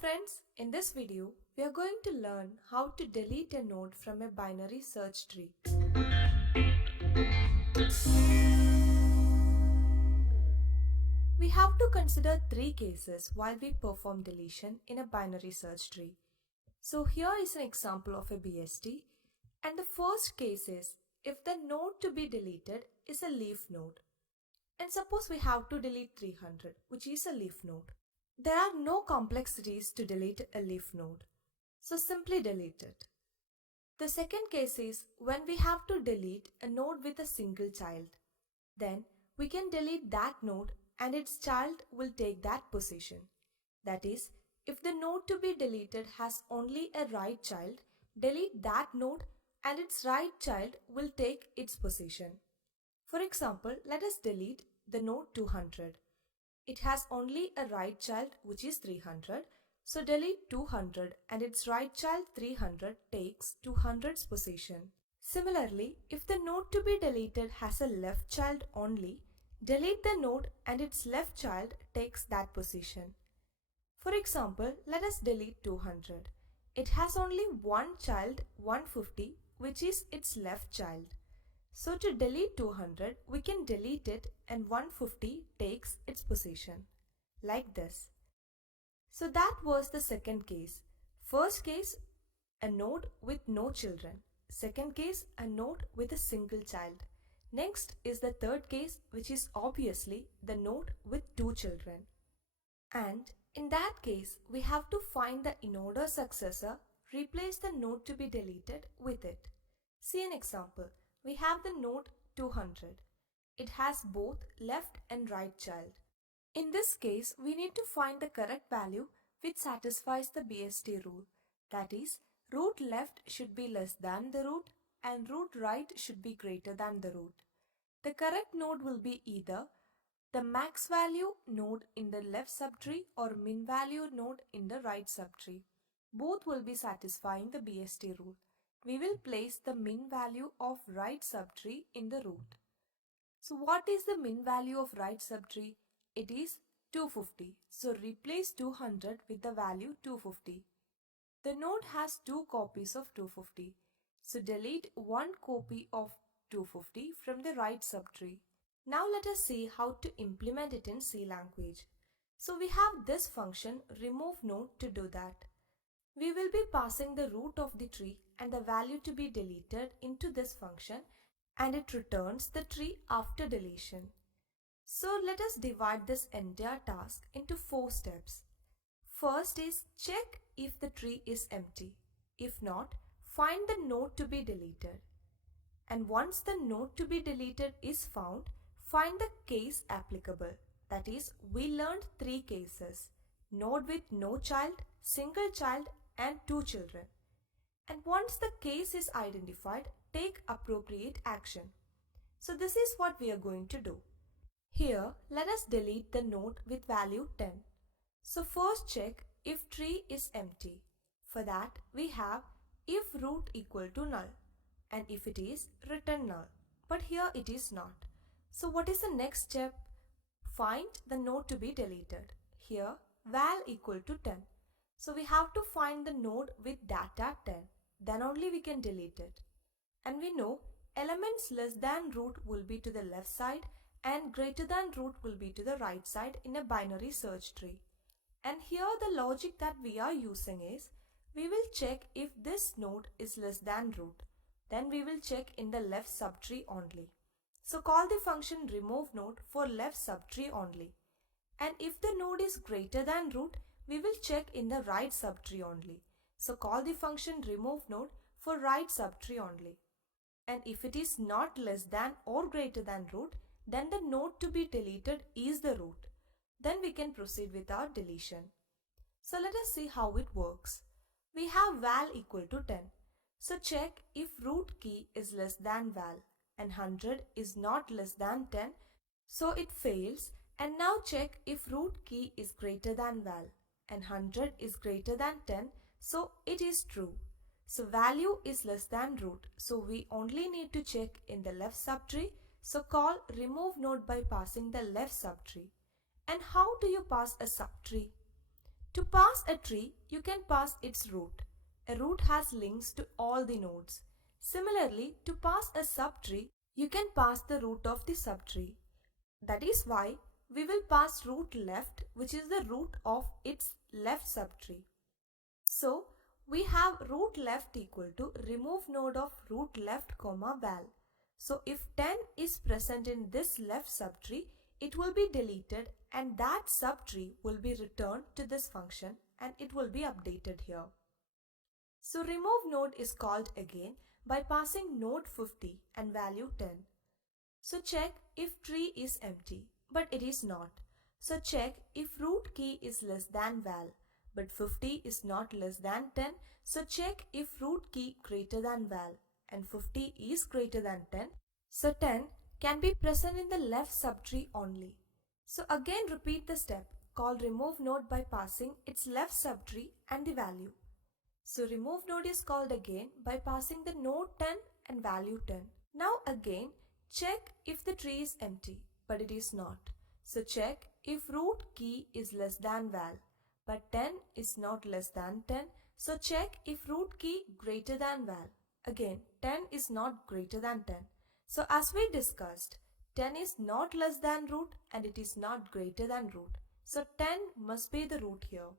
friends, in this video, we are going to learn how to delete a node from a binary search tree. We have to consider three cases while we perform deletion in a binary search tree. So here is an example of a BST, and the first case is if the node to be deleted is a leaf node. And suppose we have to delete 300, which is a leaf node. There are no complexities to delete a leaf node, so simply delete it. The second case is when we have to delete a node with a single child. Then we can delete that node and its child will take that position. That is, if the node to be deleted has only a right child, delete that node and its right child will take its position. For example, let us delete the node 200. It has only a right child which is 300, so delete 200 and its right child 300 takes 200's position. Similarly, if the node to be deleted has a left child only, delete the node and its left child takes that position. For example, let us delete 200. It has only one child 150 which is its left child. So to delete 200, we can delete it and 150 takes its position, like this. So that was the second case. First case, a node with no children. Second case, a node with a single child. Next is the third case, which is obviously the node with two children. And in that case, we have to find the in-order successor, replace the node to be deleted with it. See an example. We have the node 200. It has both left and right child. In this case, we need to find the correct value which satisfies the BST rule. That is, root left should be less than the root and root right should be greater than the root. The correct node will be either the max value node in the left subtree or min value node in the right subtree. Both will be satisfying the BST rule. We will place the min value of right subtree in the root. So what is the min value of right subtree? It is 250. So replace 200 with the value 250. The node has two copies of 250. So delete one copy of 250 from the right subtree. Now let us see how to implement it in C language. So we have this function remove node to do that. We will be passing the root of the tree and the value to be deleted into this function, and it returns the tree after deletion. So let us divide this entire task into 4 steps. First is check if the tree is empty. If not, find the node to be deleted. And once the node to be deleted is found, find the case applicable. That is, we learned 3 cases: node with no child, single child, and 2 children. And once the case is identified, take appropriate action. So this is what we are going to do. Here, let us delete the node with value 10. So first check if tree is empty. For that, we have if root equal to null, and if it is, return null. But here it is not. So what is the next step? Find the node to be deleted. Here, val equal to 10. So we have to find the node with data 10. Then only we can delete it. And we know elements less than root will be to the left side and greater than root will be to the right side in a binary search tree. And here the logic that we are using is, we will check if this node is less than root. Then we will check in the left subtree only. So call the function remove node for left subtree only. And if the node is greater than root, we will check in the right subtree only. So call the function remove node for right subtree only. And if it is not less than or greater than root, then the node to be deleted is the root. Then we can proceed with our deletion. So let us see how it works. We have val equal to 10. So check if root key is less than val and 100 is not less than 10. So it fails. And now check if root key is greater than val and 100 is greater than 10, so it is true. So value is less than root, so we only need to check in the left subtree. So call remove node by passing the left subtree. And how do you pass a subtree? To pass a tree, you can pass its root. A root has links to all the nodes. Similarly, to pass a subtree, you can pass the root of the subtree. That is why we will pass root left, which is the root of its left subtree. So, we have root left equal to remove node of root left comma val. So, if 10 is present in this left subtree, it will be deleted and that subtree will be returned to this function and it will be updated here. So, remove node is called again by passing node 50 and value 10. So, check if tree is empty, but it is not. So, check if root key is less than val, but 50 is not less than 10. So, check if root key greater than val and 50 is greater than 10. So, 10 can be present in the left subtree only. So, again repeat the step called remove node by passing its left subtree and the value. So, remove node is called again by passing the node 10 and value 10. Now again, check if the tree is empty, but it is not. So, check if root key is less than val, but 10 is not less than 10. So, check if root key greater than val. Again, 10 is not greater than 10. So, as we discussed, 10 is not less than root and it is not greater than root. So, 10 must be the root here.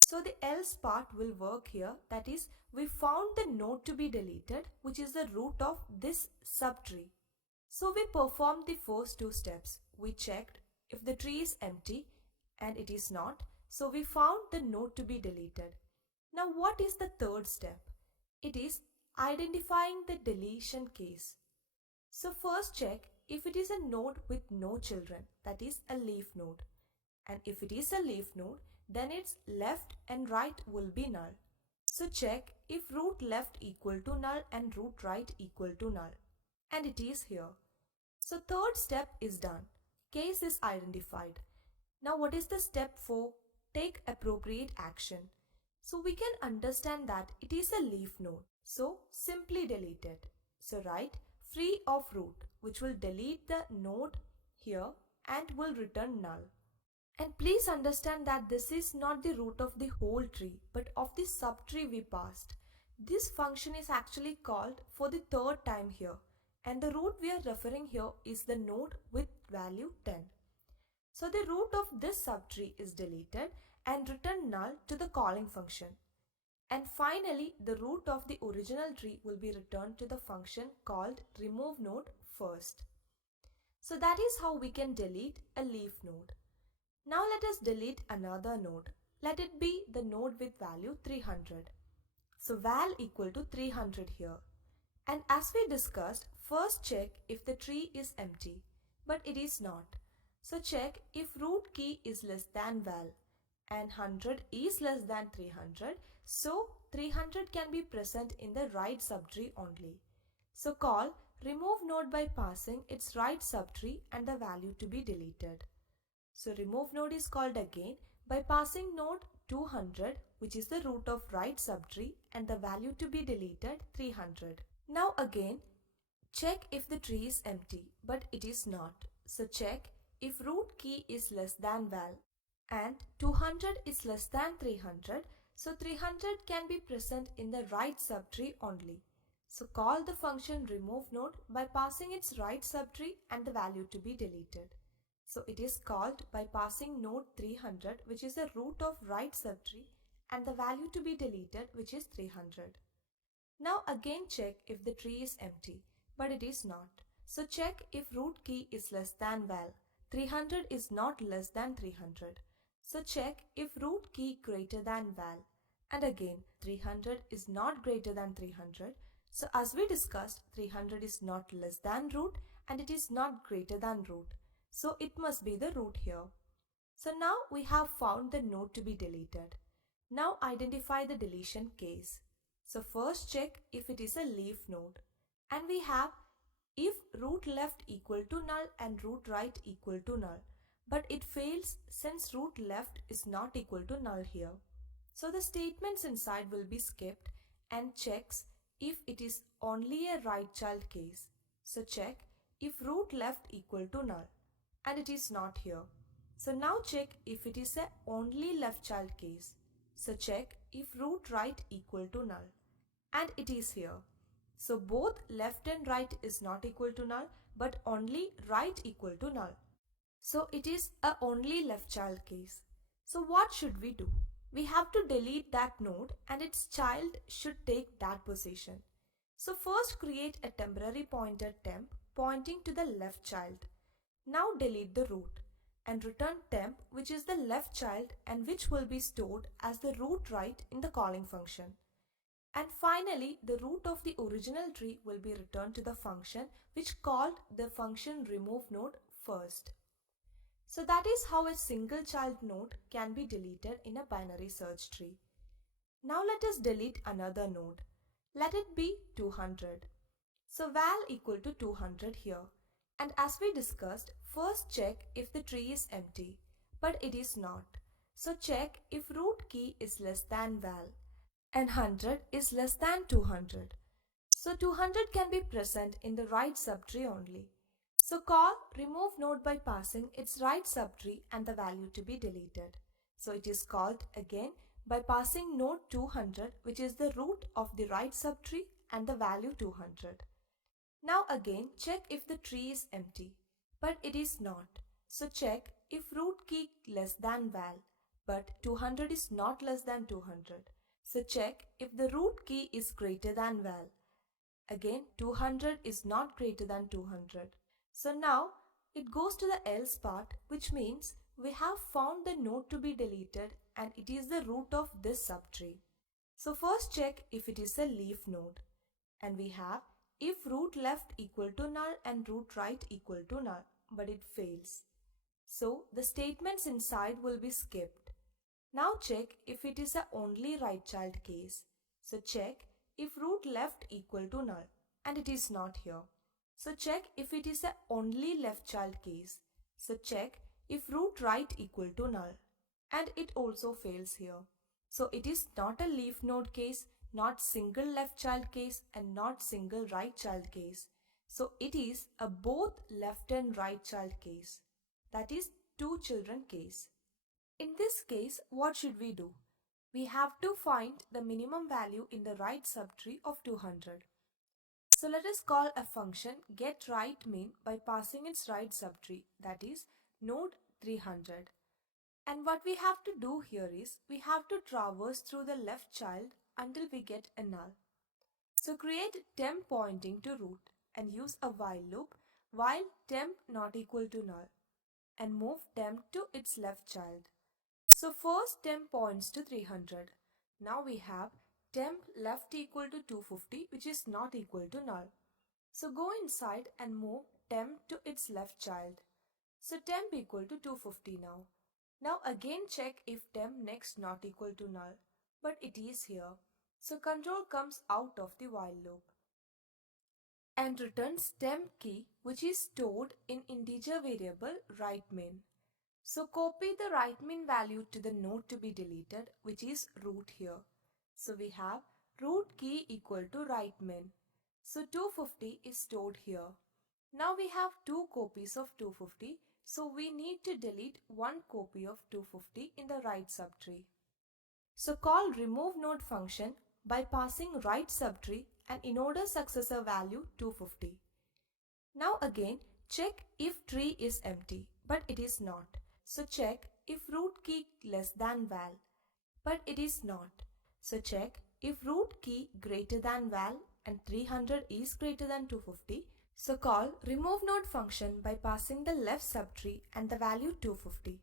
So, the else part will work here, that is, we found the node to be deleted, which is the root of this subtree. So, we performed the first two steps. We checked if the tree is empty and it is not. So, we found the node to be deleted. Now, what is the third step? It is identifying the deletion case. So, first check if it is a node with no children, that is a leaf node. And if it is a leaf node, then its left and right will be null. So, check if root left equal to null and root right equal to null. And it is here. So, third step is done. Case is identified. Now, what is the step 4? Take appropriate action. So, we can understand that it is a leaf node. So, simply delete it. So, write free of root, which will delete the node here and will return null. And please understand that this is not the root of the whole tree, but of the subtree we passed. This function is actually called for the third time here. And the root we are referring here is the node with value 10. So the root of this subtree is deleted and return null to the calling function. And finally, the root of the original tree will be returned to the function called remove node first. So that is how we can delete a leaf node. Now let us delete another node. Let it be the node with value 300. So val equal to 300 here. And as we discussed, first check if the tree is empty, but it is not. So check if root key is less than val and 100 is less than 300. So 300 can be present in the right subtree only. So call remove node by passing its right subtree and the value to be deleted. So remove node is called again by passing node 200, which is the root of right subtree, and the value to be deleted 300. Now again, check if the tree is empty, but it is not. So check if root key is less than val and 200 is less than 300. So 300 can be present in the right subtree only. So call the function remove node by passing its right subtree and the value to be deleted. So it is called by passing node 300, which is the root of right subtree, and the value to be deleted, which is 300. Now again check if the tree is empty, but it is not. So check if root key is less than val. 300 is not less than 300. So check if root key greater than val. And again 300 is not greater than 300. So as we discussed, 300 is not less than root and it is not greater than root. So it must be the root here. So now we have found the node to be deleted. Now identify the deletion case. So first check if it is a leaf node. And we have if root left equal to null and root right equal to null. But it fails since root left is not equal to null here. So the statements inside will be skipped and checks if it is only a right child case. So check if root left equal to null. And it is not here. So now check if it is a only left child case. So check if root right equal to null. And it is here. So both left and right is not equal to null, but only right equal to null. So it is a only left child case. So what should we do? We have to delete that node and its child should take that position. So first create a temporary pointer temp pointing to the left child. Now delete the root and return temp, which is the left child and which will be stored as the root right in the calling function. And finally, the root of the original tree will be returned to the function which called the function remove node first. So that is how a single child node can be deleted in a binary search tree. Now let us delete another node. Let it be 200. So val equal to 200 here. And as we discussed, first check if the tree is empty, but it is not. So check if root key is less than val and 100 is less than 200. So 200 can be present in the right subtree only. So call remove node by passing its right subtree and the value to be deleted. So it is called again by passing node 200, which is the root of the right subtree and the value 200. Now again check if the tree is empty, but it is not. So check if root key less than val, but 200 is not less than 200. So check if the root key is greater than val. Again 200 is not greater than 200. So now it goes to the else part, which means we have found the node to be deleted and it is the root of this subtree. So first check if it is a leaf node and we have if root left equal to null and root right equal to null, but it fails. So the statements inside will be skipped. Now check if it is a only right child case. So check if root left equal to null and it is not here. So check if it is a only left child case. So check if root right equal to null and it also fails here. So it is not a leaf node case, not single left child case and not single right child case. So it is a both left and right child case. That is two children case. In this case, what should we do? We have to find the minimum value in the right subtree of 200. So let us call a function getRightMin by passing its right subtree, that is node 300. And what we have to do here is we have to traverse through the left child until we get a null. So create temp pointing to root and use a while loop while temp not equal to null and move temp to its left child. So first temp points to 300. Now we have temp left equal to 250, which is not equal to null. So go inside and move temp to its left child. So temp equal to 250 now. Now again check if temp next not equal to null, but it is here. So control comes out of the while loop and returns temp key, which is stored in integer variable rightMin. So copy the rightMin value to the node to be deleted, which is root here. So we have root key equal to rightMin. So 250 is stored here. Now we have two copies of 250. So we need to delete one copy of 250 in the right subtree. So call remove node function by passing right subtree and in-order successor value 250. Now again check if tree is empty, but it is not. So check if root key less than val, but it is not. So check if root key greater than val and 300 is greater than 250. So call remove node function by passing the left subtree and the value 250.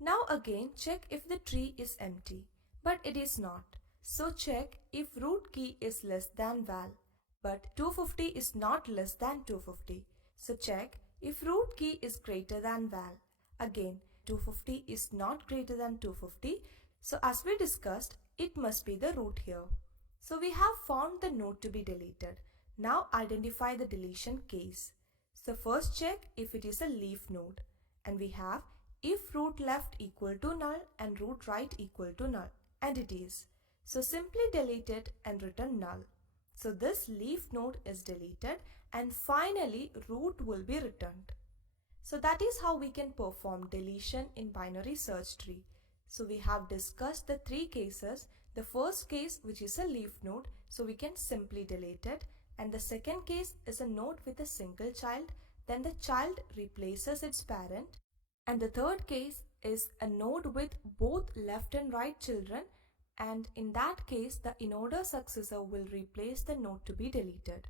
Now again check if the tree is empty, but it is not. So check if root key is less than val, but 250 is not less than 250. So check if root key is greater than val. Again 250 is not greater than 250. So as we discussed, it must be the root here. So we have found the node to be deleted. Now identify the deletion case. So first check if it is a leaf node and we have if root left equal to null and root right equal to null, and it is. So simply delete it and return null. So this leaf node is deleted and finally root will be returned. So that is how we can perform deletion in binary search tree. So we have discussed the three cases. The first case, which is a leaf node, so we can simply delete it. And the second case is a node with a single child, then the child replaces its parent. And the third case is a node with both left and right children, and in that case the in order successor will replace the node to be deleted.